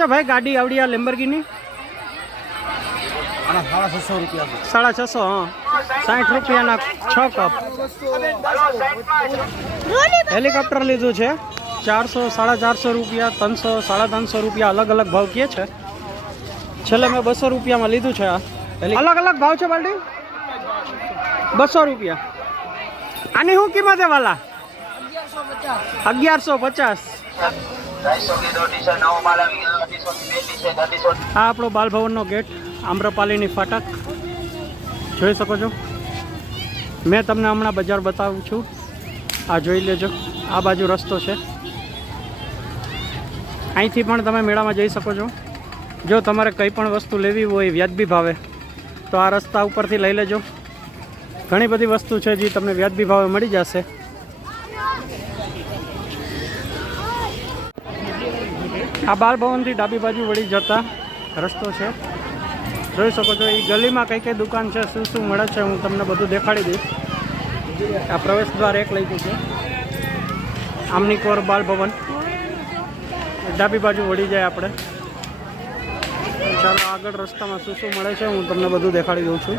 છે ભાઈ ગાડી આવડી આ લેમ્બરગીની સાડા છસો હા. સાઠ રૂપિયાના છ કપ. હેલિકોપ્ટર લીધું છે. ચારસો સાડા ચારસો રૂપિયા ત્રણસો સાડા ત્રણસો રૂપિયા અલગ અલગ ભાવ કહે છે? છેલ્લે મેં બસો રૂપિયામાં લીધું છે આ અલગ અલગ ભાવ છે બાલટી બસો રૂપિયા. આની શું કિંમત છે વાલા? અગિયારસો પચાસ. આ આપણો બાલભવનનો ગેટ, આમ્રપાલીની ફાટક. જોઈ શકો છો? મેં તમને હમણાં બજાર બતાવું છું. આ જોઈ લેજો. આ બાજુ રસ્તો છે. અહીંથી પણ તમે મેળામાં જઈ શકો છો. જો તમારે કંઈ પણ વસ્તુ લેવી હોય, વ્યાજબી ભાવે, તો આ રસ્તા ઉપરથી લઈ લેજો. ઘણી બધી વસ્તુ છે જે તમને વ્યાજબી ભાવે મળી જશે. આ બાલભવનથી ડાબી બાજુ વળી જતા રસ્તો છે. જોઈ શકો છો એ ગલીમાં કઈ કઈ દુકાન છે શું શું મળે છે હું તમને બધું દેખાડી દઈશ. આ પ્રવેશ દ્વાર એક ગયું છે. આમની કોર બાલભવન ડાબી બાજુ વળી જાય આપણે. ચાલો આગળ રસ્તામાં શું શું મળે છે હું તમને બધું દેખાડી દઉં છું.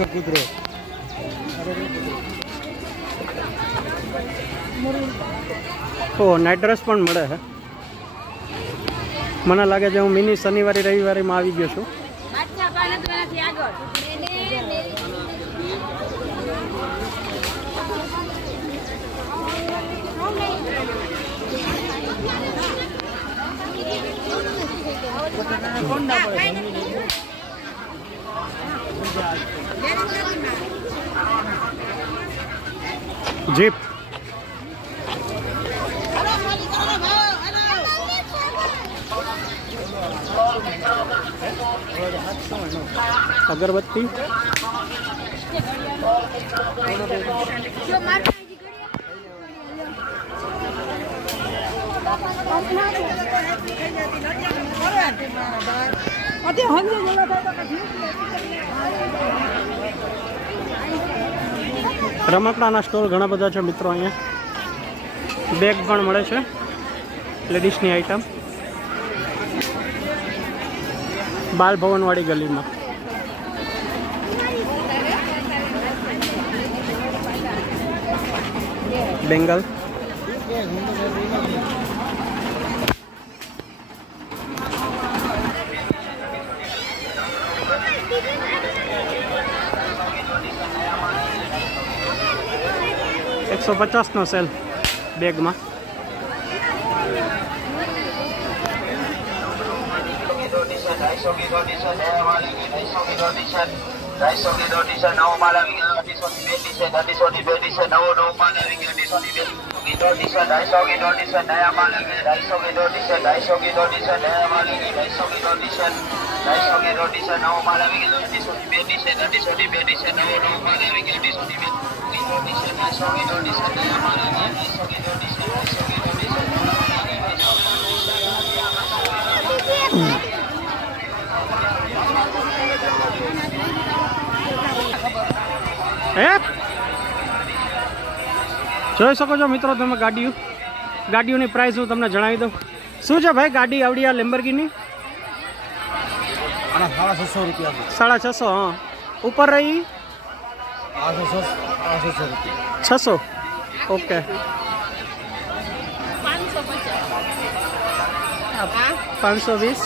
લાલ કૂતરો ઓ નાઇટ ડ્રેસ પણ મળે છે મને લાગે છે હું મિની શનિવારે રવિવારેમાં આવી ગયો છું. કોણ ના આગળ જીપ અગરબત્તી રમકડાના સ્ટોલ ઘણા બધા છે મિત્રો અહીંયા બેગ પણ મળે છે લેડીઝની આઈટમ બાલભવનવાળી ગલીમાં બેંગલ એકસો પચાસનો સેલ બેગમાં. ઢાઈસો કિલો ટી શર્ટ નવો માલ આવી ગયો અઢીસો ની બે છે અઢીસો ની બે છે નવો નવો માલ આવી ગયો અઢીસો ની બે કિલો ટી શર્ટ ઢાઈસો કિલો ટી શર્ટ નયા માલ આવી ગયો ઢાઈસો કિલો ટી શર્ટ ઢાઈસો કિલો ટી શર્ટ નયા માલ આવી ગયો ઢાઈસો કિલો ટી છે ઢાઈસો કિલો ટી શર્ટ નવો માલ આવી ગયો અઢીસો ની બે ટી શર્ટ અઢીસો ની બે છે નવો નવો માલ આવી ગયો અઢીસો ની બે જોઈ શકો છો મિત્રો તમે ગાડીઓ. ગાડીઓની પ્રાઇસ હું તમને જણાવી દઉં. શું છે ભાઈ ગાડી આવડી આ લેમ્બરગીની સાડા છસો રૂપિયા સાડા છસો હા. ઉપર રહી? આ છસો આ છસો રૂપિયા છસો ઓકે પાંચસો પચાસ પાંચસો વીસ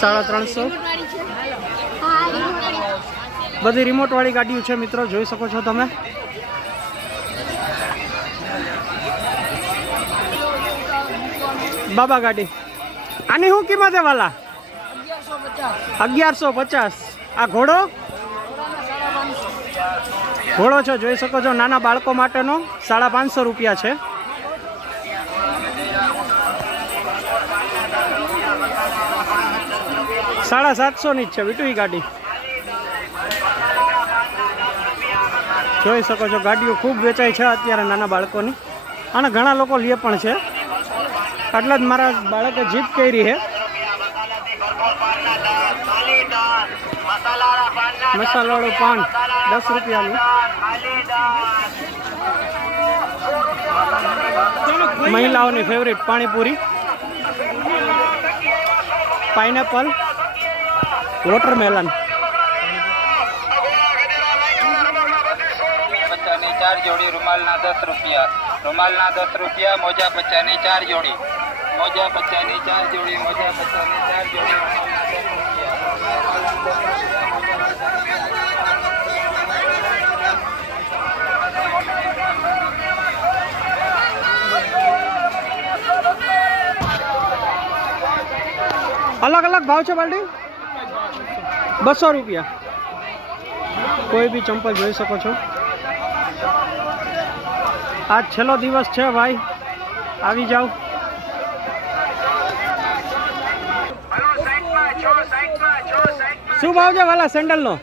સાડા ત્રણસો બધી રિમોટ વાળી ગાડીઓ છે મિત્રો, જોઈ શકો છો તમે. બાબા ગાડી. આની શું કિંમત છે વાલા? અગિયારસો પચાસ. આ ઘોડો? ઘોડો છે, જોઈ શકો છો, નાના બાળકો માટેનો સાડા પાંચસો રૂપિયા છે. સાડા સાતસોની જ છે વિટુઈ ગાડી. જોઈ શકો છો, ગાડીઓ ખૂબ વેચાય છે અત્યારે નાના બાળકોની. અને ઘણા લોકો લે પણ છે. આટલા જ મારા બાળકે જીત કરી છે. મસાલાવાળું પાન દસ રૂપિયાનું મહિલાઓની ફેવરિટ પાણીપુરી પાઇનેપલ વોટરમેલન પચાસની ચાર જોડી રૂમાલના દસ રૂપિયા રૂમાલના દસ રૂપિયા મોજા પચાસની ચાર જોડી મોજા પચાસની ચાર જોડી મોજા પચાસની ચાર જોડી રૂમાલના દસ રૂપિયા અલગ અલગ ભાવ છે બાલડી બસો રૂપિયા. કોઈ બી ચંપલ જોઈ શકો છો. આજ છેલ્લો દિવસ છે ભાઈ. આવી જાઓ. શું ભાવ છે વાલા સેન્ડલ નો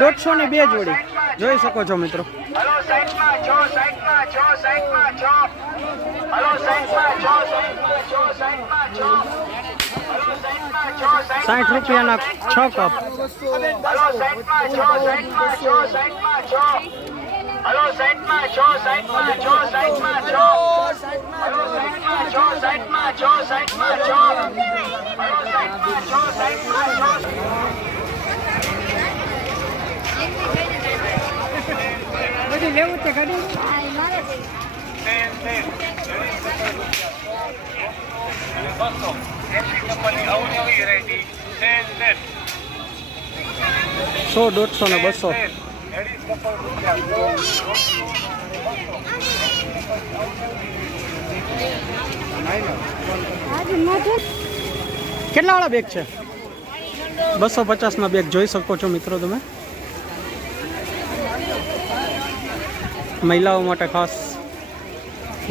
દોઢસો ની બે જોડી. જોઈ શકો છો મિત્રો. સાઠ રૂપિયાના છ કપ. હલો સાઈડમાં છો સાઈડમાં છો સાઈડમાં છો હલો સાઈડમાં છો સાઈડમાં છો સાઈડમાં છો હલો સાઈડમાં છો સાઈડમાં છો છો બધી લેવું છે ગાડી સો દોઢસો ને બસો. કેટલા વાળા બેગ છે? બસો પચાસના બેગ જોઈ શકો છો મિત્રો તમે. મહિલાઓ માટે ખાસ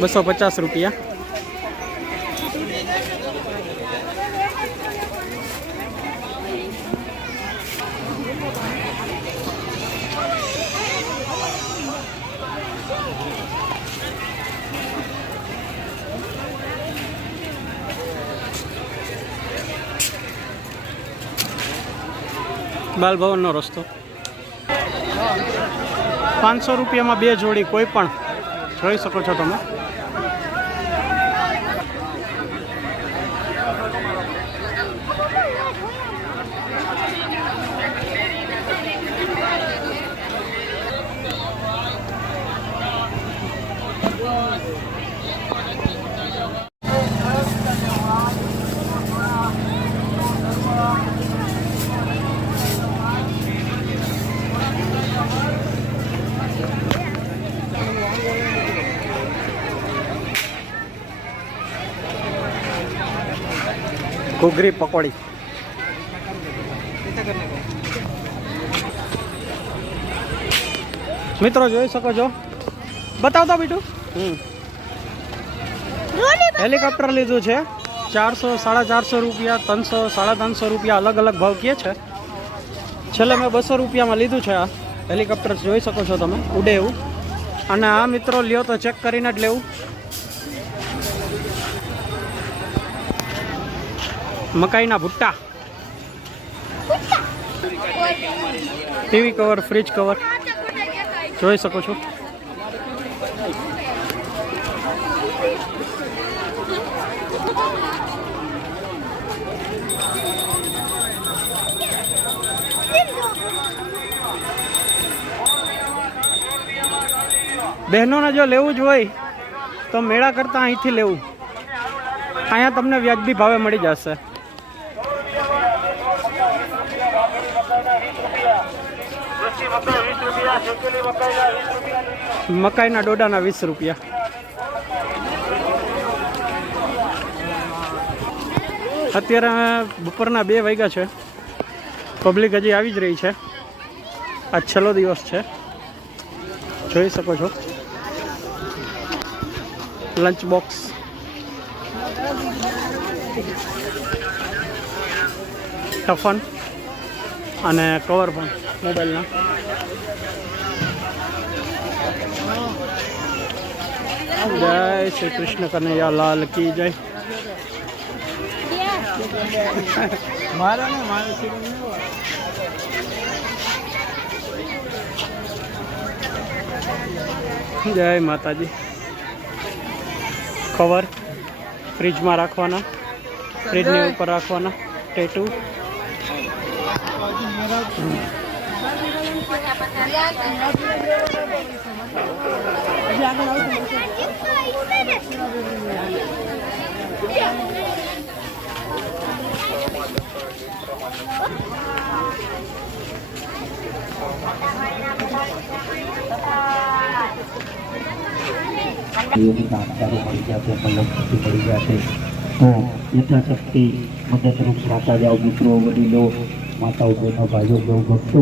બસો પચાસ રૂપિયા. બાલભવનનો રસ્તો. પાંચસો રૂપિયામાં બે જોડી કોઈ પણ જોઈ શકો છો તમે. ઘૂઘરી પકોડી. મિત્રો જોઈ શકો છો? બતાવતા બીટું? હેલિકોપ્ટર લીધું છે. ચારસો સાડા ચારસો રૂપિયા ત્રણસો સાડા ત્રણસો રૂપિયા અલગ અલગ ભાવ કહે છે? છેલ્લે મેં બસો રૂપિયામાં લીધું છે આ હેલિકોપ્ટર. જોઈ શકો છો તમે? ઉડે એવું. અને આ મિત્રો લ્યો તો ચેક કરીને જ લેવું. મકાઈના ભુટ્ટા. TV cover, fridge cover. જોઈ શકો છો. બહેનોને જો લેવું જ હોય, તો મેળા કરતાં અહીંથી લેવું. અહીંયા તમને વ્યાજબી ભાવે મળી જશે. મકાઈના ડોડાના વીસ રૂપિયા. અત્યારે બપોરના બે વાગ્યા છે. પબ્લિક હજી આવી જ રહી છે. આ છેલ્લો દિવસ છે. જોઈ શકો છો. લંચ બોક્સ ટફન અને કવર પણ મોબાઈલના જય શ્રી કૃષ્ણ કનૈયા લાલ કી જય. મારા ને મારા જય માતાજી. કવર ફ્રીજમાં રાખવાના. ફ્રીજની ઉપર રાખવાના. ટેટુ યોગી કામદારો મળી ગયા છે યથાશક્તિ મદદરૂપ થતા જાઓ મિત્રો વડીલો માતાઓ બહેનો ભાઈઓ બહુ ભક્તો.